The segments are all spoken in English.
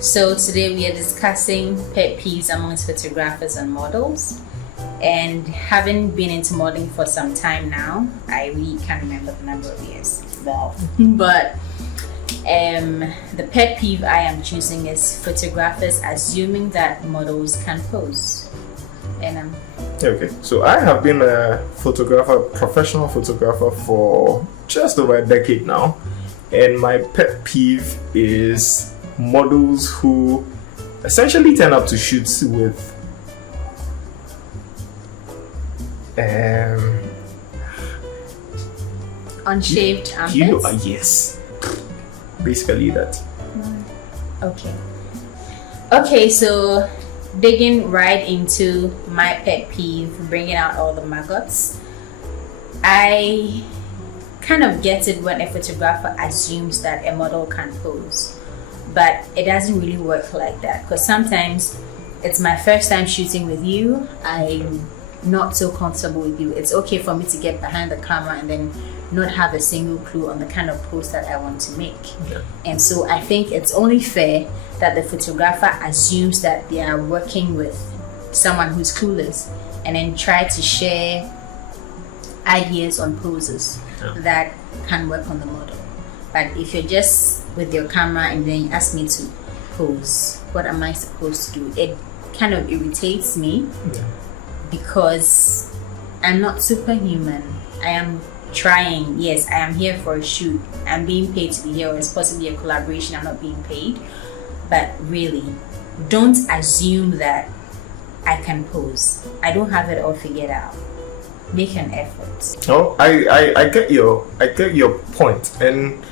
So today we are discussing pet peeves amongst photographers and models. And having been into modeling for some time now, I really can't remember the number of years. Wow. But the pet peeve I am choosing is photographers assuming that models can pose. And Okay, so I have been a professional photographer for just over a decade now, and my pet peeve is models who essentially turn up to shoots with unshaved armpits? Yes, basically that. Okay, so digging right into my pet peeve, bringing out all the maggots. I kind of get it when a photographer assumes that a model can pose, but it doesn't really work like that, because sometimes it's my first time shooting with you. I'm not so comfortable with you. It's okay for me to get behind the camera and then not have a single clue on the kind of pose that I want to make. And so I think it's only fair that the photographer assumes that they are working with someone who's clueless and then try to share ideas on poses that can work on the model. But if you're just with your camera and then you ask me to pose, what am I supposed to do? It kind of irritates me because I'm not superhuman. I am trying. Yes, I am here for a shoot. I'm being paid to be here, or it's possibly a collaboration. I'm not being paid. But really, don't assume that I can pose. I don't have it all figured out. Make an effort. Oh, I get your point, and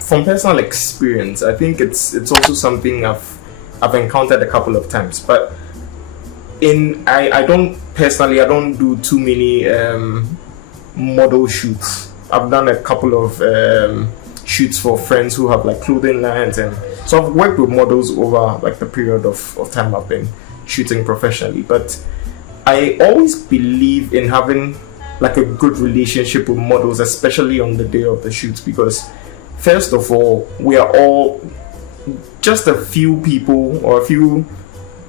from personal experience, I think it's also something I've encountered a couple of times. But I don't do too many model shoots. I've done a couple of shoots for friends who have like clothing lines, and so I've worked with models over like the period of time I've been shooting professionally. But I always believe in having like a good relationship with models, especially on the day of the shoot, because first of all, we are all just a few people, or a few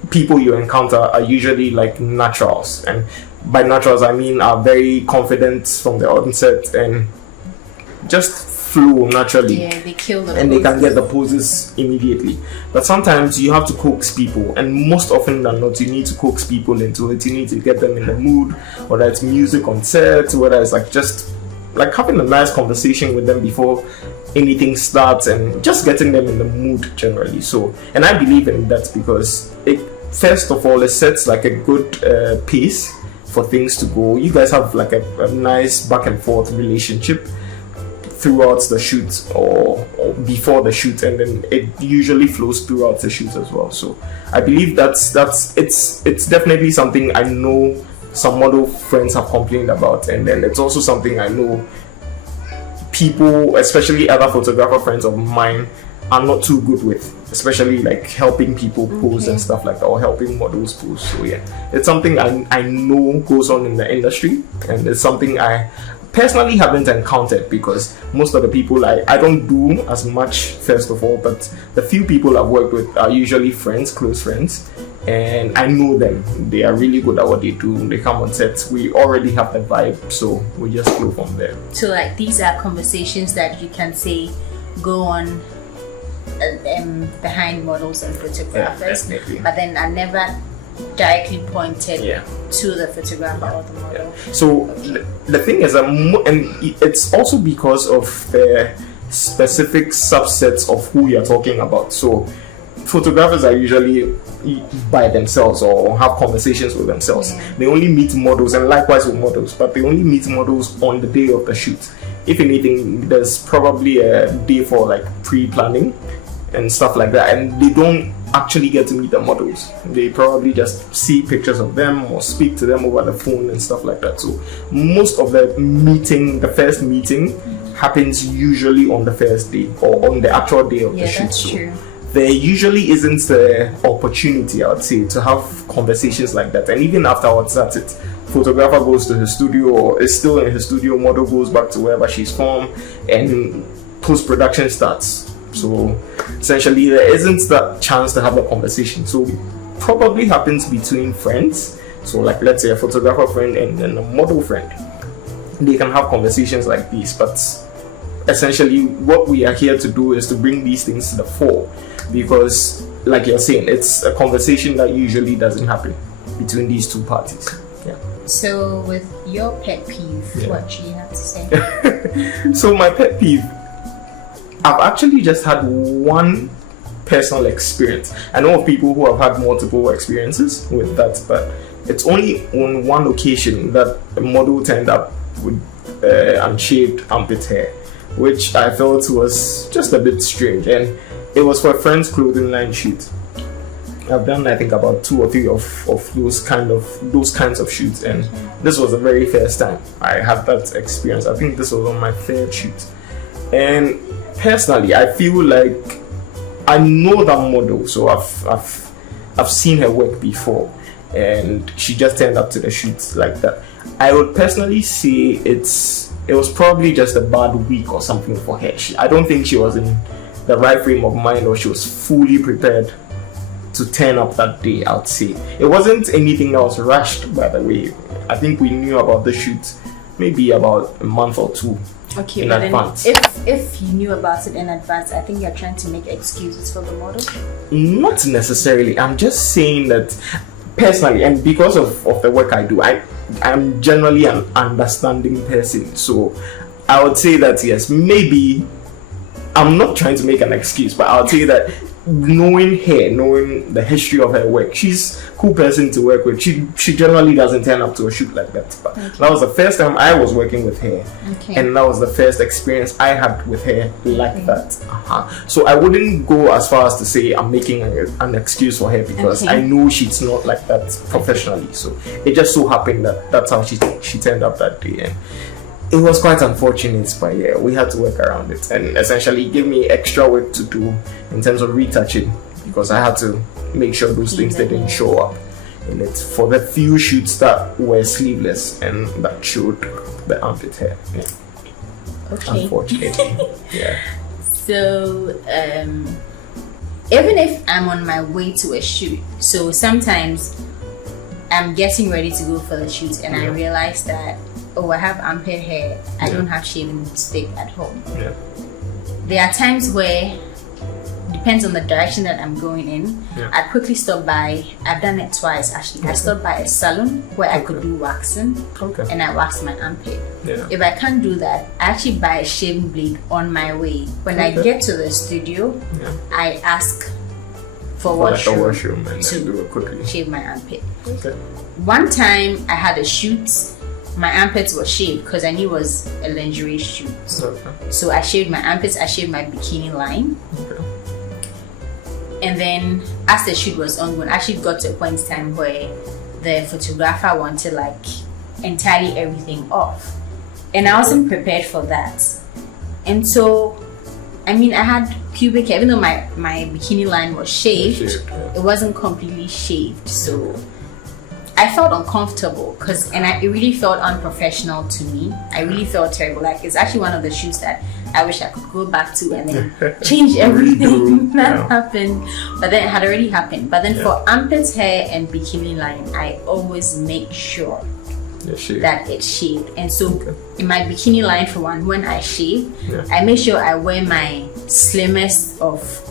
people you encounter are usually like naturals, and by naturals I mean are very confident from the onset and just flow naturally. Yeah, they kill the and poses. They can get the poses immediately. But sometimes you have to coax people, and most often than not, you need to coax people into it. You need to get them in the mood, whether it's music on set, whether it's like just like having a nice conversation with them before anything starts, and just getting them in the mood generally. So, and I believe in that because it, first of all, it sets like a good pace for things to go. You guys have like a nice back and forth relationship throughout the shoot or before the shoot, and then it usually flows throughout the shoot as well. So I believe that's it's definitely something I know some model friends have complained about, and then it's also something I know people, especially other photographer friends of mine, are not too good with, especially like helping people pose and stuff like that, or helping models pose. So yeah, it's something I know goes on in the industry, and it's something I personally haven't encountered because most of the people I don't do as much, first of all, but the few people I've worked with are usually friends, close friends, and I know them. They are really good at what they do. They come on set, we already have the vibe, so we just flow from there. So like these are conversations that you can say go on behind models and photographers, but then I never directly pointed to the photographer or the model. So the thing is, and it's also because of the specific subsets of who you're talking about. So photographers are usually by themselves or have conversations with themselves. They only meet models, and likewise with models, but they only meet models on the day of the shoot. If anything, there's probably a day for like pre-planning and stuff like that, and they don't actually get to meet the models. They probably just see pictures of them or speak to them over the phone and stuff like that. So most of the first meeting happens usually on the first day or on the actual day of the shoot. That's true. There usually isn't the opportunity, I would say, to have conversations like that. And even afterwards, that's it. Photographer goes to his studio or is still in his studio, model goes back to wherever she's from, and post-production starts. So essentially, there isn't that chance to have a conversation. So it probably happens between friends. So like, let's say a photographer friend and then a model friend. They can have conversations like these, but essentially what we are here to do is to bring these things to the fore, because like you're saying, it's a conversation that usually doesn't happen between these two parties. Yeah. So with your pet peeve, what do you have to say? So my pet peeve, I've actually just had one personal experience. I know of people who have had multiple experiences with that, but it's only on one occasion that a model turned up with unshaved armpit hair, which I felt was just a bit strange, and it was for a friend's clothing line shoot. I've done, I think, about 2 or 3 of those kinds of shoots, and this was the very first time I had that experience. I think this was on my 3rd shoot, and personally, I feel like I know that model, so I've seen her work before, and she just turned up to the shoot like that. I would personally say it was probably just a bad week or something for her. I don't think she was in the right frame of mind, or she was fully prepared to turn up that day. I would say it wasn't anything that was rushed, by the way. I think we knew about the shoot maybe about a month or 2 in advance. If you knew about it in advance, I think you're trying to make excuses for the model. Not necessarily. I'm just saying that personally, and because of the work I do, I'm generally an understanding person. So I would say that yes, maybe I'm not trying to make an excuse, but I would say that knowing her, knowing the history of her work, she's a cool person to work with. She generally doesn't turn up to a shoot like that. But that was the first time I was working with her, and that was the first experience I had with her like that. So I wouldn't go as far as to say I'm making an excuse for her, because I know she's not like that professionally. So it just so happened that that's how she turned up that day, and it was quite unfortunate, but yeah, we had to work around it, and essentially give me extra work to do in terms of retouching, because I had to make sure those things didn't show up in it for the few shoots that were sleeveless and that showed the armpit hair. Yeah. Okay. Unfortunately. Yeah. So even if I'm on my way to a shoot, so sometimes I'm getting ready to go for the shoot and I realize that, oh, I have armpit hair, I don't have shaving stick at home. Yeah. There are times where, depends on the direction that I'm going in, I quickly stop by. I've done it twice actually. I stopped by a salon where I could do waxing, and I wax my armpit. If I can't do that, I actually buy a shaving blade on my way. When I get to the studio, I ask for washroom to do it quickly. Shave my armpit. One time I had a shoot, my armpits were shaved because I knew it was a lingerie shoot. So I shaved my armpits, I shaved my bikini line. And then as the shoot was ongoing, I actually got to a point in time where the photographer wanted like entirely everything off. And I wasn't prepared for that. And so, I mean, I had pubic hair, even though my bikini line was shaved, it wasn't completely shaved. So I felt uncomfortable it really felt unprofessional to me. I really felt terrible. Like, it's actually one of the shoots that I wish I could go back to and then change everything that happened. But then it had already happened. But then for armpit hair and bikini line, I always make sure that it's shaved. And so in my bikini line, for one, when I shave, I make sure I wear my slimmest of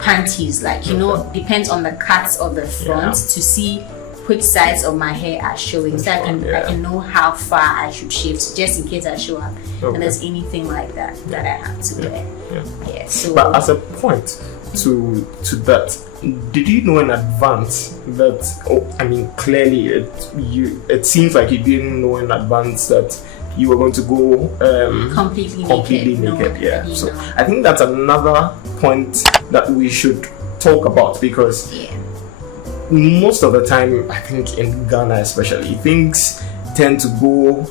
panties. Like, you know, depends on the cuts of the front to see which sides of my hair are showing, so I can know how far I should shave, just in case I show up and there's anything like that that I have to wear. So, but as a point to that, did you know in advance that? I mean, clearly it seems like you didn't know in advance that you were going to go completely naked. No, so I think that's another point that we should talk about, because most of the time, I think in Ghana especially, things tend to go,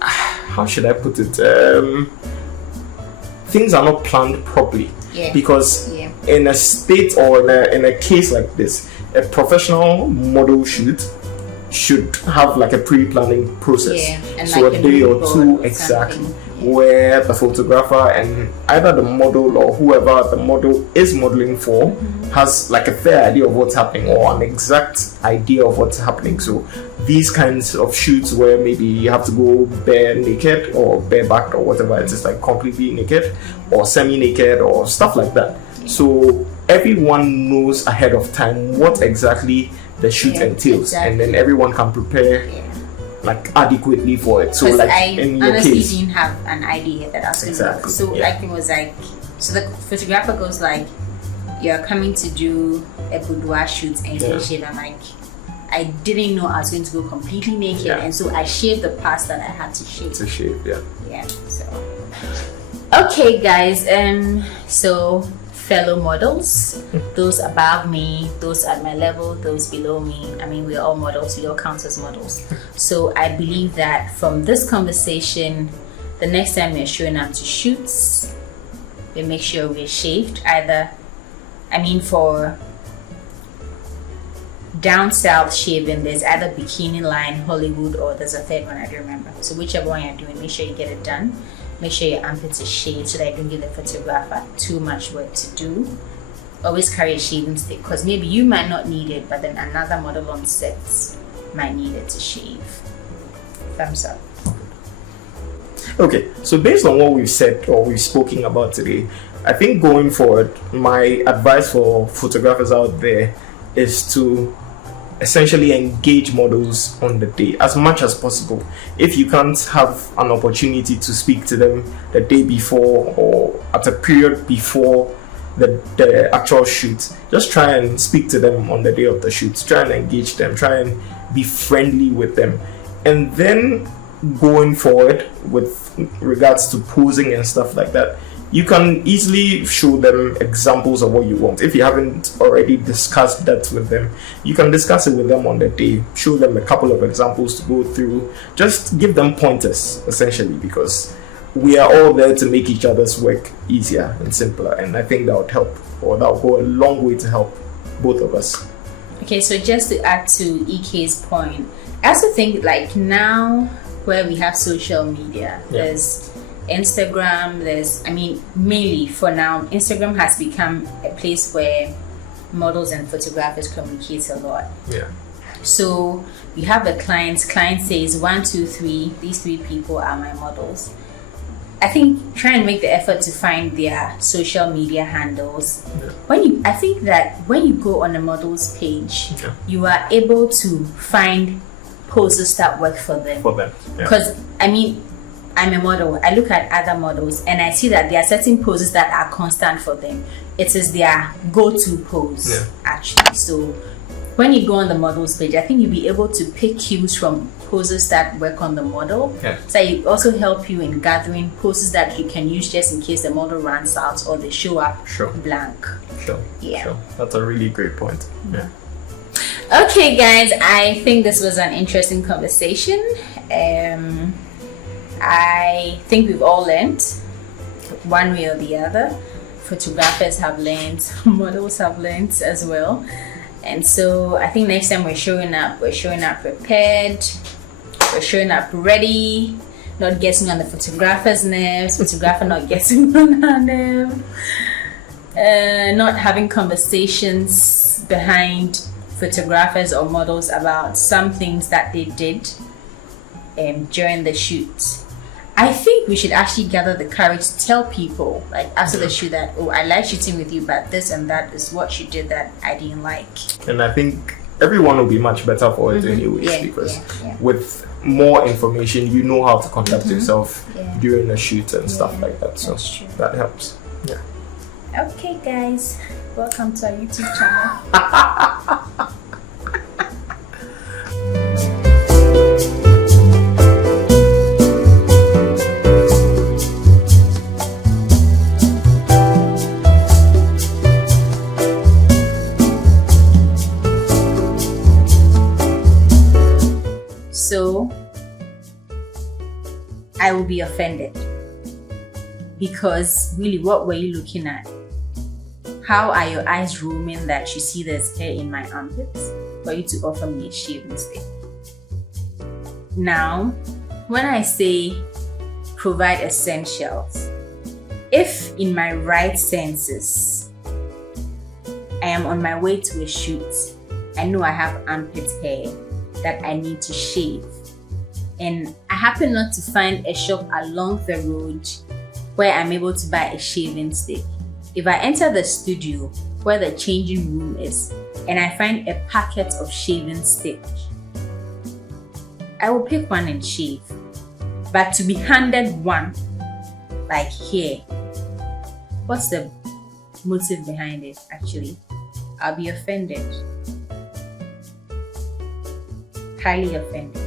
how should I put it, things are not planned properly, because in a state or in a case like this, a professional model shoot should have like a pre-planning process. And So like a day or two, or exactly, something. where the photographer and either the model or whoever the model is modeling for has like a fair idea of what's happening or an exact idea of what's happening. So these kinds of shoots where maybe you have to go bare naked or barebacked or whatever, it's just like completely naked or semi-naked or stuff like that. So everyone knows ahead of time what exactly the shoot entails, and then everyone can prepare like adequately for it. So like I in your honestly case, didn't have an idea that I was going to do. So like it was like, so the photographer goes like, you're coming to do a boudoir shoot and shave. I'm like, I didn't know I was going to go completely naked, and so I shaved the parts that I had to shave. Yeah. So okay, guys. So fellow models, those above me, those at my level, those below me. I mean, we're all models. We all count as models. So I believe that from this conversation, the next time we're showing up to shoots, we make sure we're shaved. For down south shaving, there's either Bikini Line, Hollywood, or there's a third one, I don't remember. So whichever one you're doing, make sure you get it done. Make sure your armpits is shaved so that you don't give the photographer too much work to do. Always carry a shaving stick, because maybe you might not need it, but then another model on set might need it to shave. Thumbs up. okay, so based on what we've said or we've spoken about today, I think going forward, my advice for photographers out there is to essentially engage models on the day as much as possible. If you can't have an opportunity to speak to them the day before or at a period before the actual shoot, just try and speak to them on the day of the shoot. Try and engage them, try and be friendly with them. And then going forward with regards to posing and stuff like that, you can easily show them examples of what you want. If you haven't already discussed that with them, you can discuss it with them on the day. Show them a couple of examples to go through. Just give them pointers, essentially, because we are all there to make each other's work easier and simpler. And I think that would help, or that would go a long way to help both of us. Okay, so just to add to EK's point, I also think like now where we have social media, there's Instagram, mainly for now, Instagram has become a place where models and photographers communicate a lot. Yeah. So we have the client says 1, 2, 3, these 3 people are my models. I think try and make the effort to find their social media handles. I think that when you go on a model's page, you are able to find poses that work for them. Because I'm a model. I look at other models and I see that there are certain poses that are constant for them. It is their go-to pose, actually. So when you go on the model's page, I think you'll be able to pick cues from poses that work on the model. So it also help you in gathering poses that you can use just in case the model runs out or they show up blank. Sure. That's a really great point. Yeah. Okay, guys, I think this was an interesting conversation. I think we've all learned one way or the other. Photographers have learned, models have learned as well. And so I think next time we're showing up prepared, we're showing up ready, not getting on the photographer's nerves, photographer not getting on our nerve, not having conversations behind photographers or models about some things that they did during the shoot. I think we should actually gather the courage to tell people, like after the shoot, that I like shooting with you, but this and that is what you did that I didn't like. And I think everyone will be much better for it anyways, because with more information, you know how to conduct yourself during a shoot and stuff like that. So that helps. Yeah. Okay, guys, welcome to our YouTube channel. So I will be offended, because really, what were you looking at? How are your eyes roaming that you see there's hair in my armpits for you to offer me a shave instead? Now, when I say provide essentials, if in my right senses, I am on my way to a shoot, I know I have armpit hair that I need to shave, and I happen not to find a shop along the road where I'm able to buy a shaving stick. If I enter the studio where the changing room is and I find a packet of shaving stick, I will pick one and shave. But to be handed one, like here, what's the motive behind it actually? I'll be offended. Highly offended.